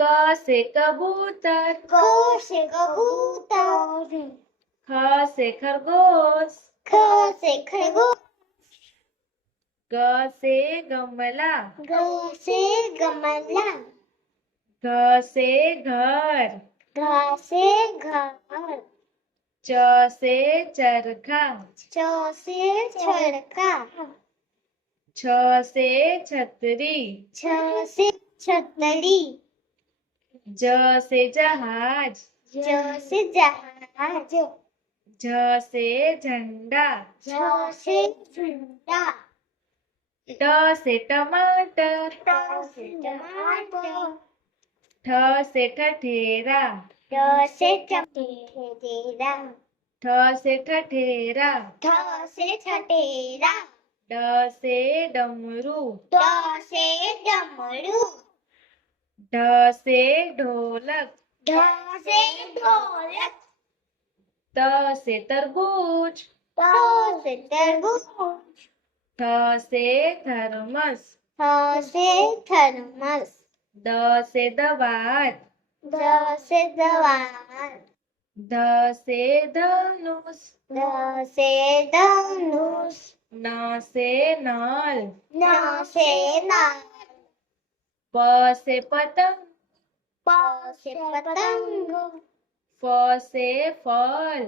क से कबूतर, क से कबूतर, ख से खरगोश, ख से खरगोश, ग से गमला, ग से गमला, घ से घर, घ से घर, च से चरखा, च से चरखा, छ से छतरी, छ से छतरी, ज से जहाज, ज से जहाज, झ से झंडा, झ से झंडा, ट से टमाटर, ट से टमाटर, ठ से ठठेरा, ठ से ठठेरा, ठ से ठठेरा, ठ से ठठेरा, ड से डमरू, ड से डमरू, ढ से ढोलक, ढ से ढोलक, त से तरबूज, त से तरबूज, थ से थर्मस, थ से थर्मस, द से दवात, द से दवात, ध से धनुष, द से धनुष, न से नल, न से नल, प से पतंग, प से पतंग, फ से फल,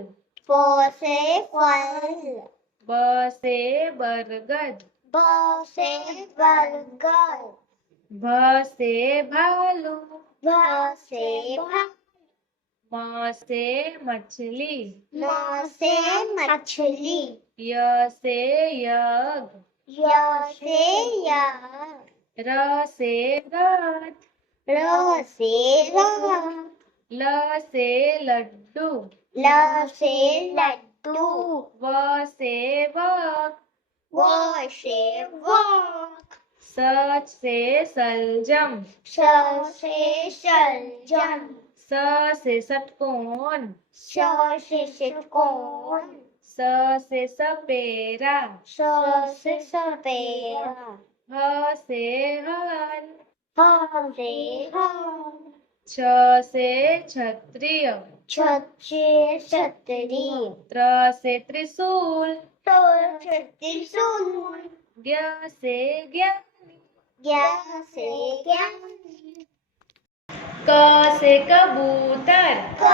फ से फल, ब से बरगद, ब से बरगद, भ से भालू, भ से भालू, म से मछली, म से मछली, य से यज्ञ, य से यज्ञ, र से रथ, र से रथ, ल से लड्डू, ल से लड्डू, व से वक, व से वक, स से सलजम, स से सलजम, स से षटकोण, स से षटकोण, स से सपेरा, स से सपेरा, ह से हल, ह से हल, छ से क्षत्रिय, छ से छतरी, त्र से त्रिशूल, ट से त्रिशूल, ज्ञ से ज्ञानी, ज्ञ से ज्ञानी, क से कबूतर, क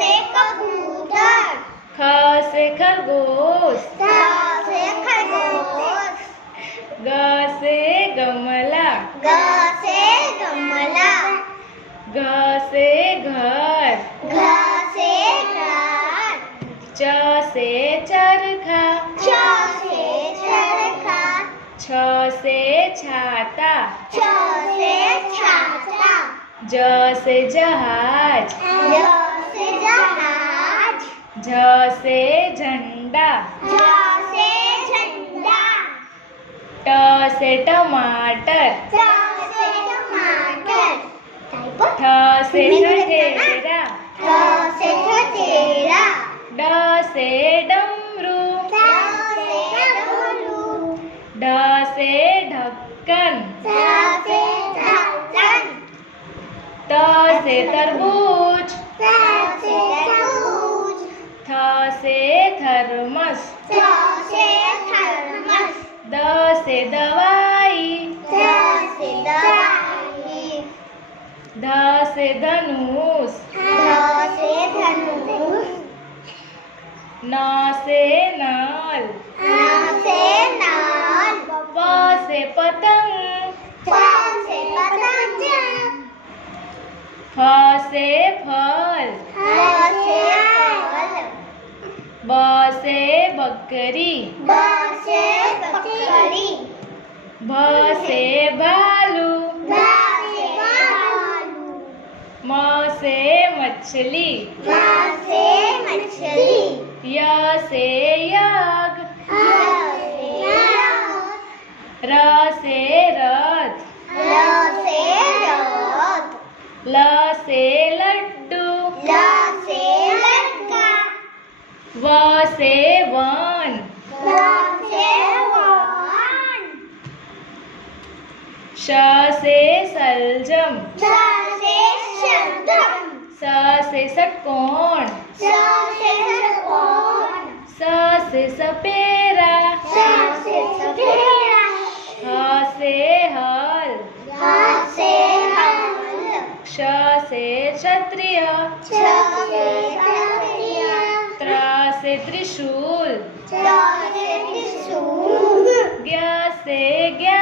से कबूतर, ख से खरगोश, ख से खरगोश, ग से गमला, ग से गमला, घ से घर, घ से घर, च से चरखा, च से चरखा, छ से छाता, छ से छाता, ज से जहाज, ज से जहाज, झ से झंडा, झ से झंडा, ट से टमाटर, ट से टमाटर, ठ से ठठेरा, ठ से ठठेरा, ड से डमरू, ड से डमरू, ढ से ढक्कन, ढ से ढक्कन, त से तरबूज, थ से तरबूज, थ से थर्मस, थ से थर्मस, द से दवाई, ध से दवाई, ध से धनुष, ध से धनुष, न से नल, न से नल, प से पतंग, फ से पतंग, फ से फल, ह से फल, ब से बकरी, ब से बकरी, भ से भालू, भ से भालू, म से मछली, म से मछली, य से यज्ञ, ह से रथ, र से रथ, र से रथ, ल से लड्डू, ल से लड़का, व से वन, व से वन, श से सलजम, श से शब्दम स से षटकोण स से षटकोण स से सपेरा स से सपेरा ह से हल ह से हल क्ष से क्षत्रिय छ से क्षत्रिय त्र से त्रिशूल त्र से त्रिशूल ज्ञ से ज्ञान